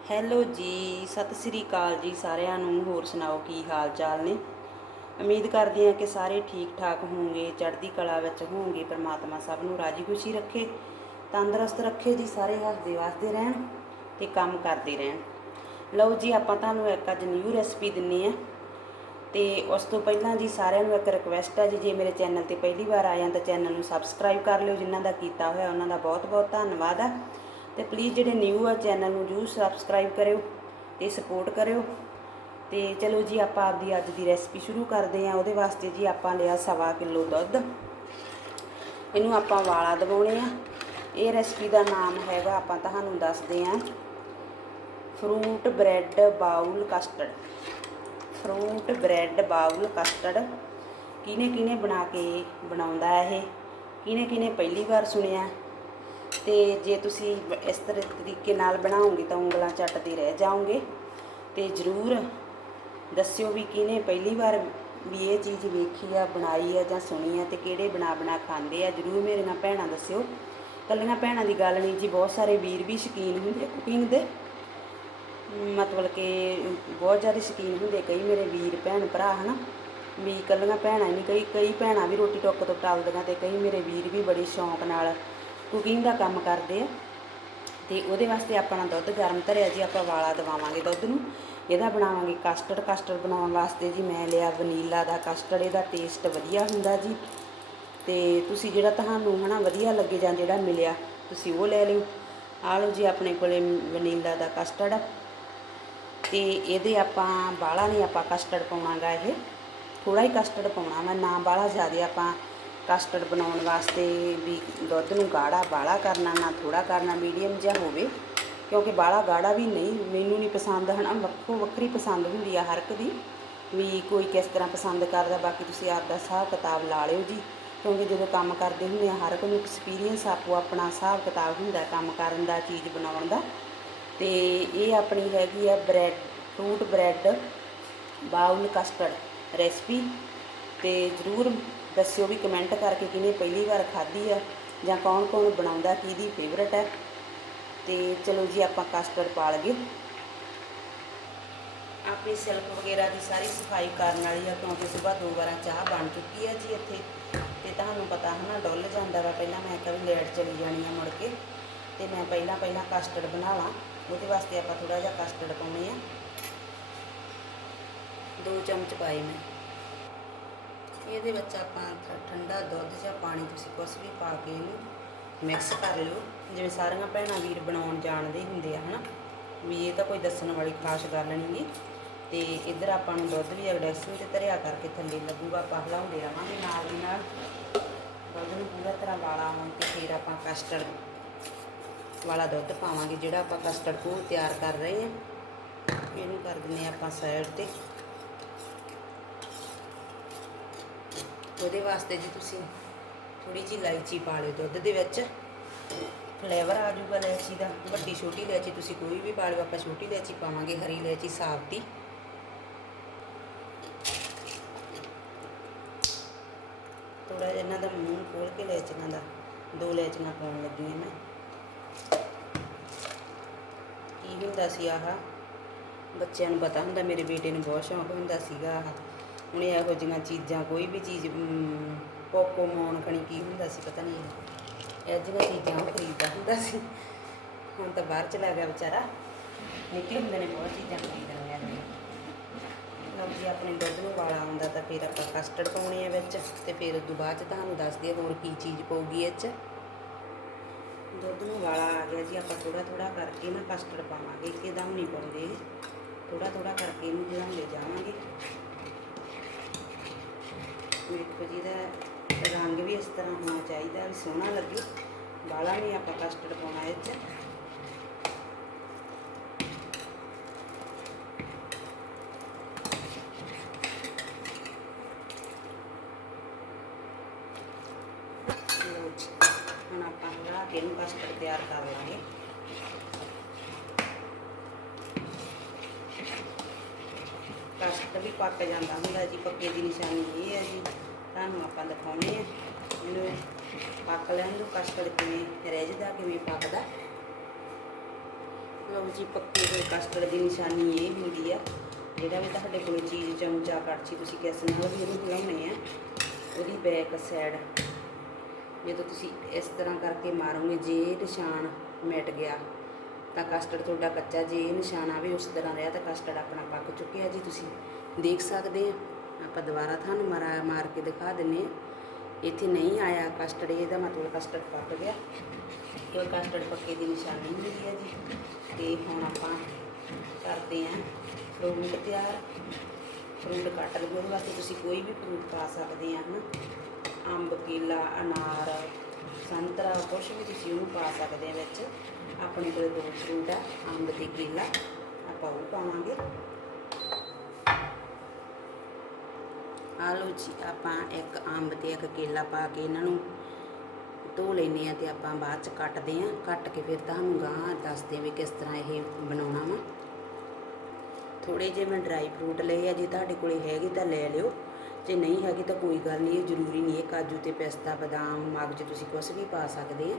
Hello ਜੀ, ਸਤਿ ਸ੍ਰੀ ਅਕਾਲ ਜੀ ਸਾਰਿਆਂ ਨੂੰ, ਹੋਰ ਸੁਣਾਓ ਕੀ ਹਾਲ ਚਾਲ ਨੇ? ਉਮੀਦ ਕਰਦੀ ਹਾਂ ਕਿ ਸਾਰੇ ਠੀਕ ਠਾਕ ਹੋਵੋਗੇ ਚੜ੍ਹਦੀ ਕਲਾ ਵਿੱਚ ਹੋਵੋਗੇ ਪਰਮਾਤਮਾ ਸਭ ਨੂੰ ਰਾਜੀ ਖੁਸ਼ੀ ਰੱਖੇ, ਤੰਦਰੁਸਤ ਰੱਖੇ ਜੀ ਸਾਰੇ ਹੱਸਦੇ ਵਸਦੇ ਰਹਿਣ ਤੇ ਕੰਮ ਕਰਦੇ ਰਹਿਣ। ਲਓ ਜੀ, ਆਪਾਂ ਤੁਹਾਨੂੰ ਇੱਕ ਅੱਜ ਨਿਊ ਰੈਸਪੀ ਦਿੰਨੀ ਆ ਤੇ ਉਸ ਤੋਂ ਪਹਿਲਾਂ ਜੀ ਸਾਰਿਆਂ ਨੂੰ ਇੱਕ ਰਿਕਵੈਸਟ ਹੈ ਜੀ, ਜੇ ਮੇਰੇ ਚੈਨਲ ਤੇ ਪਹਿਲੀ ਵਾਰ ਆਇਆ ਤਾਂ ਚੈਨਲ ਨੂੰ ਸਬਸਕ੍ਰਾਈਬ ਕਰ ਲਿਓ, ਜਿਨ੍ਹਾਂ ਦਾ ਕੀਤਾ ਹੋਇਆ ਉਹਨਾਂ ਦਾ ਬਹੁਤ ਬਹੁਤ ਧੰਨਵਾਦ ਆ। ਤੇ ਪਲੀਜ਼ ਜਿਹੜੇ ਨਿਊ ਆ ਚੈਨਲ ਨੂੰ ਜਰੂਰ ਸਬਸਕ੍ਰਾਈਬ ਕਰਿਓ ਤੇ ਸਪੋਰਟ ਕਰਿਓ। ਤੇ ਚਲੋ ਜੀ, ਆਪਾਂ ਆਪਦੀ ਅੱਜ ਦੀ ਰੈਸਪੀ ਸ਼ੁਰੂ ਕਰਦੇ ਹਾਂ। ਉਹਦੇ ਵਾਸਤੇ ਜੀ ਆਪਾਂ ਲਿਆ ਸਵਾ ਕਿਲੋ ਦੁੱਧ। ਇਹਨੂੰ ਆਪਾਂ ਵਾਲਾ ਦਵਾਉਣੇ ਆ। ਇਹ ਰੈਸਪੀ ਦਾ ਨਾਮ ਹੈਗਾ, ਆਪਾਂ ਤੁਹਾਨੂੰ ਦੱਸਦੇ ਹਾਂ। Fruit bread bowl custard fruit bread bowl custard ਕਿਨੇ ਕਿਨੇ ਬਣਾ ਕੇ ਬਣਾਉਂਦਾ ਇਹ? ਕਿਨੇ ਕਿਨੇ ਪਹਿਲੀ ਵਾਰ ਸੁਣਿਆ? ਤੇ ਜੇ ਤੁਸੀਂ ਇਸ ਤਰ੍ਹਾਂ ਤਰੀਕੇ ਨਾਲ ਬਣਾਓਗੇ ਤਾਂ ਉਂਗਲਾਂ ਚੱਟਦੇ ਰਹਿ ਜਾਓਗੇ। ਤੇ ਜ਼ਰੂਰ ਦੱਸਿਓ ਵੀ ਕਿਹਨੇ ਪਹਿਲੀ ਵਾਰ ਵੀ ਇਹ ਚੀਜ਼ ਵੇਖੀ ਆ, ਬਣਾਈ ਆ ਜਾਂ ਸੁਣੀ ਆ ਤੇ ਕਿਹੜੇ ਬਣਾ ਬਣਾ ਖਾਂਦੇ ਆ, ਜ਼ਰੂਰ ਮੇਰੇ ਨਾਲ ਭੈਣਾਂ ਦੱਸਿਓ। ਕੱਲੀਆਂ ਭੈਣਾਂ ਦੀ ਗੱਲ ਨਹੀਂ ਜੀ, ਬਹੁਤ ਸਾਰੇ ਵੀਰ ਵੀ ਸ਼ੌਕੀਨ ਹੁੰਦੇ ਕੁਕਿੰਗ ਦੇ। ਮਤਲਬ ਕਿ ਬਹੁਤ ਜ਼ਿਆਦਾ ਸ਼ੌਕੀਨ ਹੁੰਦੇ ਕਈ ਮੇਰੇ ਵੀਰ ਭੈਣ ਭਰਾ, ਹਨ। ਵੀ ਇਕੱਲੀਆਂ ਭੈਣਾਂ ਹੀ ਨਹੀਂ, ਕਈ ਕਈ ਭੈਣਾਂ ਵੀ ਰੋਟੀ ਟੁੱਕ ਤੋਂ ਟਲਦੀਆਂ ਤੇ ਕਈ ਮੇਰੇ ਵੀਰ ਵੀ ਬੜੇ ਸ਼ੌਂਕ ਨਾਲ ਕੁਕਿੰਗ ਦਾ ਕੰਮ ਕਰਦੇ ਆ। ਤੇ ਉਹਦੇ ਵਾਸਤੇ ਆਪਣਾ ਦੁੱਧ ਗਰਮ ਧਰਿਆ ਜੀ, ਆਪਾਂ ਵਾਲਾ ਦਵਾਵਾਂਗੇ ਦੁੱਧ ਨੂੰ। ਇਹਦਾ ਬਣਾਵਾਂਗੇ ਕਸਟਰਡ ਕਸਟਰਡ ਬਣਾਉਣ ਵਾਸਤੇ ਜੀ ਮੈਂ ਲਿਆ ਵਨੀਲਾ ਦਾ ਕਸਟਰਡ ਇਹਦਾ ਟੇਸਟ ਵਧੀਆ ਹੁੰਦਾ ਜੀ। ਤੇ ਤੁਸੀਂ ਜਿਹੜਾ ਤੁਹਾਨੂੰ ਹਨਾ ਵਧੀਆ ਲੱਗੇ ਜਾਂ ਜਿਹੜਾ ਮਿਲਿਆ, ਤੁਸੀਂ ਉਹ ਲੈ ਲਿਓ। ਆ ਲਓ ਜੀ ਆਪਣੇ ਕੋਲੇ ਵਨੀਲਾ ਦਾ ਕਸਟਰਡ ਤੇ ਇਹਦੇ ਆਪਾਂ ਬਾਹਲਾ ਨਹੀਂ ਆਪਾਂ ਕਸਟਰਡ ਪਾਉਣਾਗਾ ਇਹ। ਥੋੜਾ ਹੀ ਕਸਟਰਡ ਪਾਉਣਾ ਵਾ, ਨਾ ਬਾਹਲਾ ਜ਼ਿਆਦਾ ਆਪਾਂ ਕਸਟਰਡ ਬਣਾਉਣ ਵਾਸਤੇ ਵੀ ਦੁੱਧ ਨੂੰ ਗਾੜਾ ਬਾਹਲਾ ਕਰਨਾ ਨਾ ਥੋੜਾ ਕਰਨਾ ਮੀਡੀਅਮ ਜਿਹਾ ਹੋਵੇ, ਕਿਉਂਕਿ ਬਾਹਲਾ ਗਾੜਾ ਵੀ ਨਹੀਂ, ਮੈਨੂੰ ਨਹੀਂ ਪਸੰਦ ਹਨਾ, ਵੱਖੋ ਵੱਖਰੀ ਪਸੰਦ ਹੁੰਦੀ ਆ ਹਰ ਇੱਕ ਦੀ, ਵੀ ਕੋਈ ਕਿਸ ਤਰ੍ਹਾਂ ਪਸੰਦ ਕਰਦਾ, ਬਾਕੀ ਤੁਸੀਂ ਆਪ ਦਾ ਹਿਸਾਬ ਕਿਤਾਬ ਲਾ ਲਿਓ ਜੀ, ਕਿਉਂਕਿ ਜਦੋਂ ਕੰਮ ਕਰਦੇ ਹੁੰਦੇ ਆ, ਹਰ ਇੱਕ ਨੂੰ ਐਕਸਪੀਰੀਅੰਸ ਆਪੋ ਆਪਣਾ ਹਿਸਾਬ ਕਿਤਾਬ ਹੁੰਦਾ ਕੰਮ ਕਰਨ ਦਾ, ਚੀਜ਼ ਬਣਾਉਣ ਦਾ, ਤੇ ਇਹ ਆਪਣੀ ਹੈਗੀ ਆ bread fruit bread bowl custard recipe, ਤੇ ਜਰੂਰ ਦੱਸਿਓ ਵੀ ਕਮੈਂਟ ਕਰਕੇ ਕਿਹਨੇ ਪਹਿਲੀ ਵਾਰ ਖਾਧੀ ਆ ਜਾਂ ਕੌਣ ਕੌਣ ਬਣਾਉਂਦਾ, ਕਿਹਦੀ ਫੇਵਰਟ ਹੈ ਤੇ ਚਲੋ ਜੀ, ਆਪਾਂ ਕਸਟਰਡ ਪਾ ਲਗੇ ਆਪਣੀ ਸਿਲਕ ਵਗੈਰਾ ਦੀ ਸਾਰੀ ਸਫ਼ਾਈ ਕਰਨ ਵਾਲੀ ਆ, ਕਿਉਂਕਿ ਸਵੇਰ ਦੋ ਵਾਰਾਂ ਚਾਹ ਬਣ ਚੁੱਕੀ ਆ ਜੀ ਇੱਥੇ। ਤੇ ਤੁਹਾਨੂੰ ਪਤਾ ਹੈ ਨਾ ਡੁੱਲ ਜਾਂਦਾ ਵਾ। ਪਹਿਲਾਂ ਮੈਂ ਕਿਹਾ ਵੀ ਲੇਟ ਚਲੀ ਜਾਣੀ ਆ ਮੁੜ ਕੇ। ਤੇ ਮੈਂ ਪਹਿਲਾਂ ਪਹਿਲਾਂ ਕਸਟਰਡ ਬਣਾਵਾਂ ਉਹਦੇ ਵਾਸਤੇ ਆਪਾਂ ਥੋੜਾ ਜਿਹਾ ਕਸਟਰਡ ਪਾਉਣੇ ਆ। ਦੋ ਚਮਚ ਪਾਏ ਮੈਂ। ਇਹਦੇ ਵਿੱਚ ਆਪਾਂ ਠ- ਠੰਡਾ ਦੁੱਧ ਜਾਂ ਪਾਣੀ ਤੁਸੀਂ ਕੁਛ ਵੀ ਪਾ ਕੇ ਇਹਨੂੰ ਮਿਕਸ ਕਰ ਲਿਓ। ਜਿਵੇਂ ਸਾਰੀਆਂ ਭੈਣਾਂ ਵੀਰ ਬਣਾਉਣ ਜਾਣਦੇ ਹੁੰਦੇ ਆ, ਹਨਾ? ਵੀ ਇਹ ਤਾਂ ਕੋਈ ਦੱਸਣ ਵਾਲੀ ਖਾਸ ਗੱਲ ਨਹੀਂ ਗੀ। ਤੇ ਇੱਧਰ ਆਪਾਂ ਨੂੰ ਦੁੱਧ ਵੀ ਐਗਡੈਕਸ਼ਨ ਤੇ ਧਰਿਆ ਕਰਕੇ ਥੱਲੇ ਲੱਗੂਗਾ, ਆਪਾਂ ਹਿਲਾਉਂਦੇ ਰਵਾਂਗੇ ਨਾਲ ਦੀ ਨਾਲ। ਦੁੱਧ ਨੂੰ ਪੂਰਾ ਤਰ੍ਹਾਂ ਵਾਲਾ ਆਉਣ ਤੇ ਫਿਰ ਆਪਾਂ ਕਸਟਰਡ ਵਾਲਾ ਦੁੱਧ ਪਾਵਾਂਗੇ, ਜਿਹੜਾ ਆਪਾਂ ਕਸਟਰਡ ਕੋਲ ਤਿਆਰ ਕਰ ਰਹੇ ਹਾਂ ਇਹਨੂੰ ਕਰ ਦਿੰਦੇ ਹਾਂ ਆਪਾਂ ਸਾਈਡ ਤੇ। ਉਹਦੇ ਵਾਸਤੇ ਜੀ ਤੁਸੀਂ ਥੋੜੀ ਜਿਹੀ ਇਲਾਇਚੀ ਪਾ ਲਿਓ ਦੁੱਧ ਦੇ ਵਿੱਚ। ਫਲੇਵਰ ਆ ਜਾਊਗਾ ਇਲਾਇਚੀ ਦਾ। ਵੱਡੀ ਛੋਟੀ ਇਲਾਇਚੀ ਤੁਸੀਂ ਕੋਈ ਵੀ ਪਾ ਲਿਓ, ਆਪਾਂ ਛੋਟੀ ਇਲਾਇਚੀ ਪਾਵਾਂਗੇ, ਹਰੀ ਇਲਾਇਚੀ ਸਾਫ਼ ਦੀ। ਥੋੜਾ ਜਿਹਾ ਇਹਨਾਂ ਦਾ ਮੂੰਹ ਖੋਲ ਕੇ ਇਲਾਇਚੀਆਂ ਦਾ, ਦੋ ਇਲਾਇਚੀਆਂ ਪਾਉਣ ਲੱਗੀ ਹਾਂ ਮੈਂ। ਕੀ ਹੁੰਦਾ ਸੀ ਆਹ? ਬੱਚਿਆਂ ਨੂੰ ਪਤਾ ਹੁੰਦਾ, ਮੇਰੇ ਬੇਟੇ ਨੂੰ ਬਹੁਤ ਸ਼ੌਂਕ ਹੁੰਦਾ ਸੀਗਾ ਆਹ। ਹੁਣ ਇਹੋ ਜਿਹੀਆਂ ਚੀਜ਼ਾਂ ਕੋਈ ਵੀ ਚੀਜ਼ ਮ, ਪੋਪੋ ਮੋਨ ਖਣੀ ਕੀ ਹੁੰਦਾ ਸੀ ਪਤਾ ਨਹੀਂ ਇਹ ਜਿਹੀਆਂ ਚੀਜ਼ਾਂ ਉਹ ਖਰੀਦਦਾ ਹੁੰਦਾ ਸੀ। ਹੁਣ ਤਾਂ ਬਾਹਰ ਚਲਾ ਗਿਆ ਵਿਚਾਰਾ। ਨਿੱਕੇ ਹੁੰਦੇ ਨੇ ਬਹੁਤ ਚੀਜ਼ਾਂ ਖਰੀਦਣ ਗਿਆ ਨੇ। ਲਓ ਜੀ ਆਪਣੇ ਦੁੱਧ ਨੂੰ ਵਾਲਾ ਆਉਂਦਾ ਤਾਂ ਫਿਰ ਆਪਾਂ ਕਸਟਰਡ ਪਾਉਣੇ ਆ ਵਿੱਚ ਤੇ ਫਿਰ ਉਸ ਤੋਂ ਬਾਅਦ ਚ ਤੁਹਾਨੂੰ ਦੱਸਦੇ ਆ ਹੋਰ ਕੀ ਚੀਜ਼ ਪਊਗੀ ਇਹ ਚ। ਦੁੱਧ ਨੂੰ ਵਾਲਾ ਆ ਗਿਆ ਜੀ ਆਪਾਂ ਥੋੜਾ ਥੋੜਾ ਕਰਕੇ ਨਾ ਕਸਟਰਡ ਪਾਵਾਂਗੇ ਇੱਕਦਮ ਨਹੀਂ ਪਾਉਂਦੇ। ਥੋੜਾ ਥੋੜਾ ਕਰਕੇ ਇਹਨੂੰ ਹਿਲਾਉਂਦੇ ਜਾਵਾਂਗੇ ਵੇਖੋ ਜੀ ਦਾ ਰੰਗ ਵੀ ਇਸ ਤਰ੍ਹਾਂ ਹੋਣਾ ਚਾਹੀਦਾ, ਵੀ ਸੋਹਣਾ ਲੱਗੇ। ਬਾਲਾ ਨਹੀਂ ਆਪਾਂ ਕਸਟਰਡ ਪਾਉਣਾ ਇਹ 'ਚ। ਹੁਣ ਆਪਾਂ ਹਿਲਾ ਕੇ ਇਹਨੂੰ ਕਸਟਰਡ ਤਿਆਰ ਕਰ ਲਾਂਗੇ। ਕਸਟਰਡ ਵੀ ਪੱਕ ਜਾਂਦਾ ਹੁੰਦਾ ਜੀ, ਪੱਕੇ ਦੀ ਨਿਸ਼ਾਨੀ ਇਹ ਹੈ ਜੀ। ਤੁਹਾਨੂੰ ਆਪਾਂ ਦਿਖਾਉਣੇ ਆ ਇਹਨੂੰ ਪੱਕ ਲੈਣ ਨੂੰ ਕਸਟਰਡ ਕਿਵੇਂ ਰਹਿਜਦਾ ਕਿਵੇਂ ਪੱਕਦਾ। ਲਓ ਜੀ, ਪੱਕੇ ਹੋਏ ਕਸਟਰਡ ਦੀ ਨਿਸ਼ਾਨੀ ਇਹ ਹੁੰਦੀ ਆ। ਜਿਹੜਾ ਵੀ ਤੁਹਾਡੇ ਕੋਲ ਚੀਜ਼ ਚਮਚਾ, ਕੜਛੀ ਤੁਸੀਂ ਕਿਸ ਨਾਲ ਵੀ ਇਹਨੂੰ ਹਿਲਾਉਣੇ ਆ, ਉਹਦੀ ਬੈਕ ਸਾਈਡ ਜਦੋਂ ਤੁਸੀਂ ਇਸ ਤਰ੍ਹਾਂ ਕਰਕੇ ਮਾਰੋਗੇ, ਜੇ ਨਿਸ਼ਾਨ ਮਿਟ ਗਿਆ ਤਾਂ ਕਸਟਰਡ ਤੁਹਾਡਾ ਕੱਚਾ ਜੇ ਇਹ ਨਿਸ਼ਾਨ ਆਵੇ, ਉਸ ਤਰ੍ਹਾਂ ਰਿਹਾ ਤਾਂ ਕਸਟਰਡ ਆਪਣਾ ਪੱਕ ਚੁੱਕਿਆ ਜੀ ਤੁਸੀਂ। ਦੇਖ ਸਕਦੇ ਆ, ਆਪਾਂ ਦੁਬਾਰਾ ਤੁਹਾਨੂੰ ਮਾਰਾ, ਮਾਰ ਕੇ ਦਿਖਾ ਦਿੰਨੇ ਆ। ਇੱਥੇ ਨਹੀਂ ਆਇਆ ਕਸਟਰਡ ਇਹਦਾ ਮਤਲਬ ਕਸਟਰਡ ਪੱਕ ਗਿਆ। ਕੋਈ ਕਸਟਰਡ ਪੱਕੇ ਦੀ ਨਿਸ਼ਾਨੀ ਹੁੰਦੀ ਹੈ ਜੀ। ਤੇ ਹੁਣ ਆਪਾਂ ਕਰਦੇ ਆਂ ਫਰੂਟ ਤਿਆਰ। ਫਰੂਟ ਕੱਟ ਲਓ ਉਹਦੇ ਵਾਸਤੇ ਤੁਸੀਂ ਕੋਈ ਵੀ ਫਰੂਟ ਪਾ ਸਕਦੇ ਆ, ਹਨਾ। ਅੰਬ, ਕੇਲਾ, ਅਨਾਰ ਸੰਤਰਾ ਕੁਛ ਵੀ ਤੁਸੀਂ ਉਹਨੂੰ ਪਾ ਸਕਦੇ ਆ ਵਿੱਚ। ਆਪਣੇ ਕੋਲ ਦੋ ਫਰੂਟ ਆ, ਅੰਬ ਤੇ ਕੇਲਾ। ਆਪਾਂ ਉਹ ਪਾਵਾਂਗੇ। ਆ ਜੀ, ਆਪਾਂ ਇੱਕ ਅੰਬ ਤੇ ਇੱਕ ਕੇਲਾ ਪਾ ਕੇ ਇਹਨਾਂ ਨੂੰ ਧੋ ਲੈਨੇ ਆ ਤੇ ਆਪਾਂ ਬਾਅਦ ਚ ਕੱਟਦੇ ਆ। ਕੱਟ ਕੇ ਫਿਰ ਤੁਹਾਨੂੰ ਗਾਂ ਦੱਸਦੇ ਆ ਵੀ ਕਿਸ ਤਰ੍ਹਾਂ ਇਹ ਬਣਾਉਣਾ ਵਾ। ਥੋੜੇ ਜਿਹੇ ਮੈਂ ਡਰਾਈ ਫਰੂਟ ਲਏ ਆ, ਜੇ ਤੁਹਾਡੇ ਕੋਲੇ ਹੈਗੇ ਤਾਂ ਲੈ ਲਿਓ। ਜੇ ਨਹੀਂ ਹੈਗੀ ਤਾਂ ਕੋਈ ਗੱਲ ਨਹੀਂ, ਇਹ ਜ਼ਰੂਰੀ ਨਹੀਂ ਹੈ ਕਾਜੂ ਤੇ ਪਿਸਤਾ, ਬਦਾਮ ਮਗਜ ਤੁਸੀਂ ਕੁਝ ਵੀ ਪਾ ਸਕਦੇ ਆ,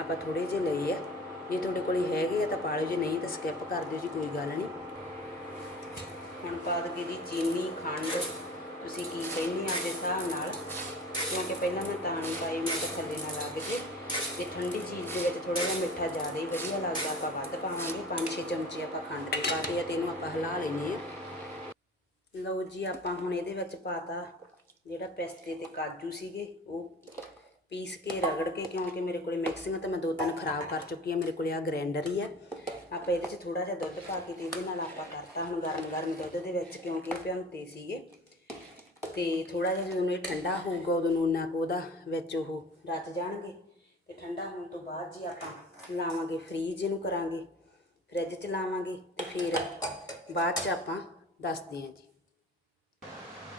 ਆਪਾਂ ਥੋੜੇ ਜਿਹੇ ਲਏ ਆ। ਜੇ ਤੁਹਾਡੇ ਕੋਲ ਹੈਗੇ ਆ ਤਾਂ ਪਾ ਲਿਓ, ਜੇ ਨਹੀਂ ਤਾਂ ਸਕਿਪ ਕਰ ਦਿਓ ਜੀ, ਕੋਈ ਗੱਲ ਨਹੀਂ। ਹੁਣ ਪਾ ਦਗੇ ਜੀ ਚੀਨੀ, ਖੰਡ, ਤੁਸੀਂ ਕੀ ਕਹਿੰਦੇ ਆ ਦੇ ਹਿਸਾਬ ਨਾਲ? ਕਿਉਂਕਿ ਪਹਿਲਾਂ ਮੈਂ ਤਾਂ ਨਹੀਂ ਪਾਈ, ਮੈਂ ਤਾਂ ਥੱਲੇ ਨਾਲ ਲੱਗ ਜੇ। ਤੇ ਠੰਡੀ ਚੀਜ਼ ਦੇ ਵਿੱਚ ਥੋੜਾ ਜਿਹਾ ਮਿੱਠਾ ਜ਼ਿਆਦਾ ਹੀ ਵਧੀਆ ਲੱਗਦਾ, ਆਪਾਂ ਵੱਧ ਪਾਵਾਂਗੇ 5-6 ਚਮਚੇ ਆਪਾਂ ਖੰਡ ਦੇ ਪਾਤੇ ਆ ਤੇ ਇਹਨੂੰ ਆਪਾਂ ਹਿਲਾ ਲੈਨੇ ਆ। ਲਓ ਜੀ, ਆਪਾਂ ਹੁਣ ਇਹਦੇ ਵਿੱਚ ਪਾਤਾ ਜਿਹੜਾ ਪਿਸਤੇ ਤੇ ਕਾਜੂ ਸੀਗੇ, ਉਹ ਪੀਸ ਕੇ, ਰਗੜ ਕੇ, ਕਿਉਂਕਿ ਮੇਰੇ ਕੋਲੇ ਮਿਕਸਿੰਗ ਤਾਂ ਮੈਂ ਦੋ ਤਿੰਨ ਖਰਾਬ ਕਰ ਚੁੱਕੀ ਆ, ਮੇਰੇ ਕੋਲੇ ਆ ਗ੍ਰੈਂਡਰ ਹੀ ਆ। ਆਪਾਂ ਇਹਦੇ 'ਚ ਥੋੜਾ ਜਿਹਾ ਦੁੱਧ ਪਾ ਕੇ ਤੇ ਇਹਦੇ ਨਾਲ ਆਪਾਂ ਕਰਤਾ ਹੁਣ ਗਰਮ ਗਰਮ ਦੁੱਧ ਦੇ ਵਿੱਚ, ਕਿਉਂਕਿ ਇਹ ਭਿਉਂਤੇ ਸੀਗੇ। ਤੇ ਥੋੜਾ ਜਿਹਾ ਜਦੋਂ ਇਹ ਠੰਡਾ ਹੋਊਗਾ, ਉਦੋਂ ਨੂੰ ਨਾ ਉਹਦਾ ਵਿੱਚ ਉਹ ਰਚ ਜਾਣਗੇ। ਤੇ ਠੰਡਾ ਹੋਣ ਤੋਂ ਬਾਅਦ ਜੀ ਆਪਾਂ ਲਾਵਾਂਗੇ ਫ੍ਰੀਜ ਇਹਨੂੰ ਕਰਾਂਗੇ। ਫ੍ਰਿਜ 'ਚ ਲਾਵਾਂਗੇ ਤੇ ਫਿਰ ਬਾਅਦ 'ਚ ਆਪਾਂ ਦੱਸਦੇ ਹਾਂ ਜੀ।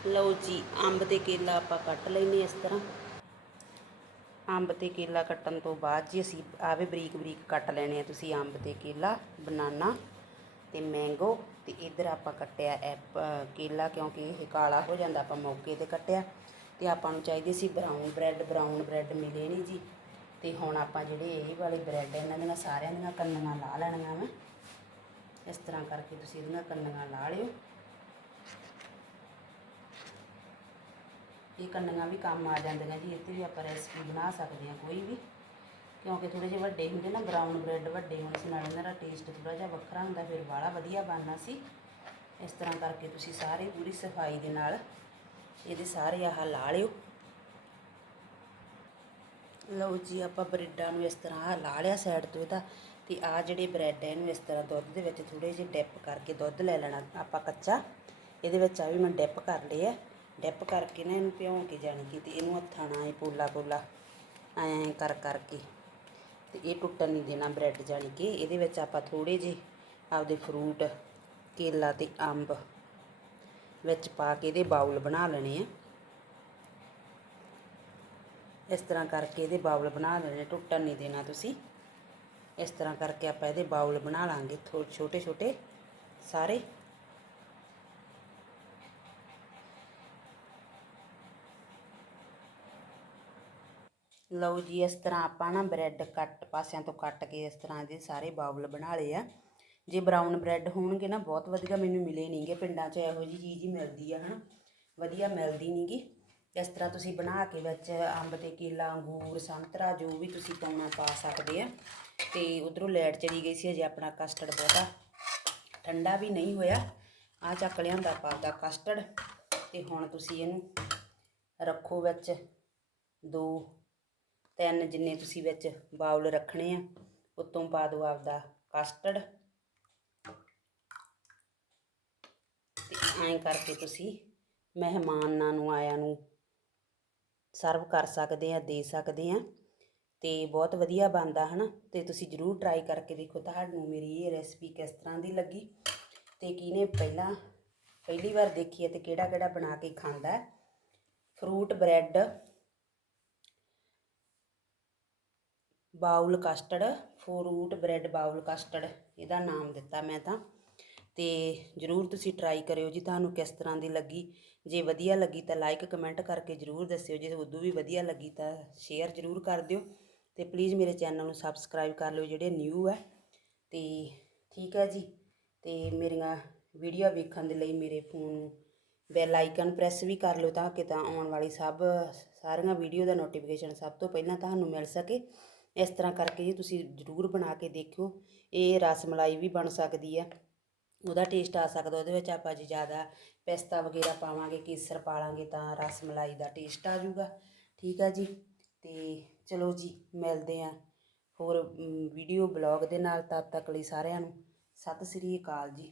ਲਓ ਜੀ, ਅੰਬ ਤੇ ਕੇਲਾ ਆਪਾਂ ਕੱਟ ਲੈਨੇ ਇਸ ਤਰ੍ਹਾਂ। ਅੰਬ ਤੇ ਕੇਲਾ ਕੱਟਣ ਤੋਂ ਬਾਅਦ ਜੀ ਅਸੀਂ ਆਵੇ ਬਰੀਕ ਬਰੀਕ ਕੱਟ ਲੈਣੇ ਆ ਤੁਸੀਂ ਅੰਬ ਤੇ ਕੇਲਾ, ਬਨਾਨਾ ਤੇ ਮੈਂਗੋ ਤੇ ਇਧਰ ਆਪਾਂ ਕੱਟਿਆ ਐਪ ਕੇਲਾ ਕਿਉਂਕਿ ਇਹ ਕਾਲਾ ਹੋ ਜਾਂਦਾ, ਆਪਾਂ ਮੌਕੇ ਤੇ ਕੱਟਿਆ। ਤੇ ਆਪਾਂ ਨੂੰ ਚਾਹੀਦੀ ਸੀ ਬਰਾਊਨ ਬ੍ਰੈਡ ਬਰਾਊਨ ਬ੍ਰੈਡ ਮਿਲੇ ਨਹੀਂ ਜੀ। ਤੇ ਹੁਣ ਆਪਾਂ ਜਿਹੜੇ ਇਹ ਵਾਲੇ ਬ੍ਰੈਡ ਇਹਨਾਂ ਦੀਆਂ ਸਾਰਿਆਂ ਦੀਆਂ ਕੰਨੀਆਂ ਲਾ ਲੈਣੀਆਂ ਵਾ। ਇਸ ਤਰ੍ਹਾਂ ਕਰਕੇ ਤੁਸੀਂ ਇਹਦੀਆਂ ਕੰਨੀਆਂ ਲਾ ਲਿਓ। ਇਹ ਕੰਨੀਆਂ ਵੀ ਕੰਮ ਆ ਜਾਂਦੀਆਂ ਜੀ, ਇੱਥੇ ਵੀ ਆਪਾਂ ਰੈਸਪੀ ਬਣਾ ਸਕਦੇ ਹਾਂ ਕੋਈ ਵੀ। ਕਿਉਂਕਿ ਥੋੜੇ ਜਿਹੇ ਵੱਡੇ ਹੁੰਦੇ ਨਾ ਬਰਾਊਨ ਬ੍ਰੈਡ ਵੱਡੇ ਹੋਣ ਸੀ ਨਾਲ ਇਹਨਾਂ ਦਾ ਟੇਸਟ ਥੋੜਾ ਜਿਹਾ ਵੱਖਰਾ ਹੁੰਦਾ, ਫਿਰ ਵਾਲਾ ਵਧੀਆ ਬਣਨਾ ਸੀ। ਇਸ ਤਰ੍ਹਾਂ ਕਰਕੇ ਤੁਸੀਂ ਸਾਰੇ ਪੂਰੀ ਸਫ਼ਾਈ ਦੇ ਨਾਲ ਇਹਦੇ ਸਾਰੇ ਆਹ ਲਾ ਲਿਓ। ਲਓ ਜੀ, ਆਪਾਂ ਬ੍ਰੈਡਾਂ ਨੂੰ ਇਸ ਤਰ੍ਹਾਂ ਆਹ ਲਾ ਲਿਆ ਸਾਈਡ ਤੋਂ ਇਹਦਾ, ਤੇ ਆ ਜਿਹੜੇ ਬ੍ਰੈਡ ਹੈ ਇਹਨੂੰ ਇਸ ਤਰ੍ਹਾਂ ਦੁੱਧ ਦੇ ਵਿੱਚ ਥੋੜੇ ਜਿਹੇ ਡਿਪ ਕਰਕੇ ਦੁੱਧ ਲੈ ਲੈਣਾ ਆਪਾਂ ਕੱਚਾ। ਇਹਦੇ ਵਿੱਚ ਆ ਵੀ ਮੈਂ ਡਿਪ ਕਰ ਲਏ ਆ। ਡਿਪ ਕਰਕੇ ਨਾ ਇਹਨੂੰ ਭਿਉਂ ਕੇ ਜਾਣੀ ਕਿ ਤੇ ਇਹਨੂੰ ਹੱਥਾਂ ਨਾਲ ਇਹ ਪੋਲਾ ਪੋਲਾ ਐਂ ਕਰ ਕਰਕੇ ਤੇ ਇਹ ਟੁੱਟਣ ਨਹੀਂ ਦੇਣਾ ਬ੍ਰੈਡ ਜਾਣੀ ਕਿ ਇਹਦੇ ਵਿੱਚ ਆਪਾਂ ਥੋੜੇ ਜਿਹੇ ਆਪਦੇ ਫਰੂਟ, ਕੇਲਾ ਤੇ ਅੰਬ ਵਿੱਚ ਪਾ ਕੇ ਇਹਦੇ ਬਾਉਲ ਬਣਾ ਲੈਣੇ ਆ। ਇਸ ਤਰ੍ਹਾਂ ਕਰਕੇ ਇਹਦੇ ਬਾਉਲ ਬਣਾ ਲੈਣੇ, ਟੁੱਟਣ ਨਹੀਂ ਦੇਣਾ ਤੁਸੀਂ। ਇਸ ਤਰ੍ਹਾਂ ਕਰਕੇ ਆਪਾਂ ਇਹਦੇ ਬਾਉਲ ਬਣਾ ਲਾਂਗੇ ਥੋੜੇ ਛੋਟੇ ਛੋਟੇ ਸਾਰੇ। ਲਓ ਜੀ, ਇਸ ਤਰ੍ਹਾਂ ਆਪਾਂ ਨਾ ਬ੍ਰੈਡ ਕੱਟ, ਪਾਸਿਆਂ ਤੋਂ ਕੱਟ ਕੇ ਇਸ ਤਰ੍ਹਾਂ ਦੇ ਸਾਰੇ ਬਾਉਲ ਬਣਾ ਲਏ ਆ। ਜੇ ਬਰਾਊਨ ਬ੍ਰੈਡ ਹੋਣਗੇ ਨਾ, ਬਹੁਤ ਵਧੀਆ ਮੈਨੂੰ ਮਿਲੇ ਨਹੀਂਗੇ ਪਿੰਡਾਂ 'ਚ, ਇਹੋ ਜੀ ਚੀਜ਼ ਹੀ ਮਿਲਦੀ ਆ, ਹਨਾ। ਵਧੀਆ ਮਿਲਦੀ ਨਹੀਂਗੀ ਇਸ ਤਰ੍ਹਾਂ ਤੁਸੀਂ ਬਣਾ ਕੇ ਵਿੱਚ ਅੰਬ ਤੇ ਕੇਲਾ, ਅੰਗੂਰ, ਸੰਤਰਾ, ਜੋ ਵੀ ਤੁਸੀਂ ਪਾਉਣਾ ਪਾ ਸਕਦੇ ਆ। ਤੇ ਉਧਰੋਂ ਲੈਟ ਚਲੀ ਗਈ ਸੀ, ਅਜੇ ਆਪਣਾ ਕਸਟਰਡ ਬਹੁਤਾ ਠੰਡਾ ਵੀ ਨਹੀਂ ਹੋਇਆ। ਆ ਚੱਕ ਲਿਆਂਦਾ ਆਪਾਂ ਦਾ ਕਸਟਰਡ ਤੇ ਹੁਣ ਤੁਸੀਂ ਇਹਨੂੰ ਰੱਖੋ ਵਿੱਚ ਦੋ ਤਿੰਨ ਜਿੰਨੇ ਤੁਸੀਂ ਵਿੱਚ ਬਾਉਲ ਰੱਖਣੇ ਆ, ਉਤੋਂ ਪਾ ਦਿਓ ਆਪਦਾ ਕਸਟਰਡ ਤੇ ਐਂ ਕਰਕੇ ਤੁਸੀਂ ਮਹਿਮਾਨਾਂ ਨੂੰ, ਆਇਆਂ ਨੂੰ ਸਰਵ ਕਰ ਸਕਦੇ ਆ, ਦੇ ਸਕਦੇ ਆ। ਤੇ ਬਹੁਤ ਵਧੀਆ ਬਣਦਾ, ਹਨਾ? ਤੇ ਤੁਸੀਂ ਜਰੂਰ ਟਰਾਈ ਕਰਕੇ ਦੇਖੋ ਤੁਹਾਨੂੰ ਮੇਰੀ ਇਹ ਰੈਸਪੀ ਕਿਸ ਤਰ੍ਹਾਂ ਦੀ ਲੱਗੀ। ਤੇ ਕਿਹਨੇ ਪਹਿਲਾਂ, ਪਹਿਲੀ ਵਾਰ ਦੇਖੀ ਹੈ ਤੇ ਕਿਹੜਾ ਕਿਹੜਾ ਬਣਾ ਕੇ ਖਾਂਦਾ fruit bread bowl custard, fruit bread bowl custard, ਇਹਦਾ ਨਾਮ ਦਿੱਤਾ ਮੈਂ ਤਾਂ। ਤੇ ਜਰੂਰ ਤੁਸੀਂ ਟਰਾਈ ਕਰਿਓ ਜੀ, ਤੁਹਾਨੂੰ ਕਿਸ ਤਰ੍ਹਾਂ ਦੀ ਲੱਗੀ। ਜੇ ਵਧੀਆ ਲੱਗੀ ਤਾਂ ਲਾਈਕ ਕਮੈਂਟ ਕਰਕੇ ਜਰੂਰ ਦੱਸਿਓ। ਜੇ ਉਦੋਂ ਵੀ ਵਧੀਆ ਲੱਗੀ ਤਾਂ ਸ਼ੇਅਰ ਜਰੂਰ ਕਰ ਦਿਓ। ਤੇ ਪਲੀਜ਼ ਮੇਰੇ ਚੈਨਲ ਨੂੰ ਸਬਸਕ੍ਰਾਈਬ ਕਰ ਲਿਓ, ਜਿਹੜੇ ਨਿਊ ਹੈ ਤੇ ਠੀਕ ਹੈ ਜੀ। ਤੇ ਮੇਰੀਆਂ ਵੀਡੀਓ ਵੇਖਣ ਦੇ ਲਈ ਮੇਰੇ ਫੋਨ ਨੂੰ ਬੈਲ ਆਈਕਨ ਪ੍ਰੈਸ ਵੀ ਕਰ ਲਓ, ਤਾਂ ਕਿ ਤਾਂ ਆਉਣ ਵਾਲੀ ਸਭ, ਸਾਰੀਆਂ ਵੀਡੀਓ ਦਾ ਨੋਟੀਫਿਕੇਸ਼ਨ ਸਭ ਤੋਂ ਪਹਿਲਾਂ ਤੁਹਾਨੂੰ ਮਿਲ ਸਕੇ। ਇਸ ਤਰ੍ਹਾਂ ਕਰਕੇ ਜੀ ਤੁਸੀਂ ਜ਼ਰੂਰ ਬਣਾ ਕੇ ਦੇਖਿਓ, ਇਹ ਰਸ ਮਲਾਈ ਵੀ ਬਣ ਸਕਦੀ ਹੈ ਉਹਦਾ ਟੇਸਟ ਆ ਸਕਦਾ, ਉਹਦੇ ਵਿੱਚ ਆਪਾਂ ਜੀ ਜ਼ਿਆਦਾ ਪਿਸਤਾ ਵਗੈਰਾ ਪਾਵਾਂਗੇ, ਕੇਸਰ ਪਾ ਲਾਂਗੇ ਤਾਂ ਰਸ ਮਲਾਈ ਦਾ ਟੇਸਟ ਆ ਜਾਊਗਾ। ਠੀਕ ਆ ਜੀ? ਤੇ ਚਲੋ ਜੀ, ਮਿਲਦੇ ਆਂ ਹੋਰ ਵੀਡੀਓ ਬਲੌਗ ਦੇ ਨਾਲ ਤਦ ਤੱਕ ਲਈ ਸਾਰਿਆਂ ਨੂੰ। ਸਤਿ ਸ੍ਰੀ ਅਕਾਲ ਜੀ।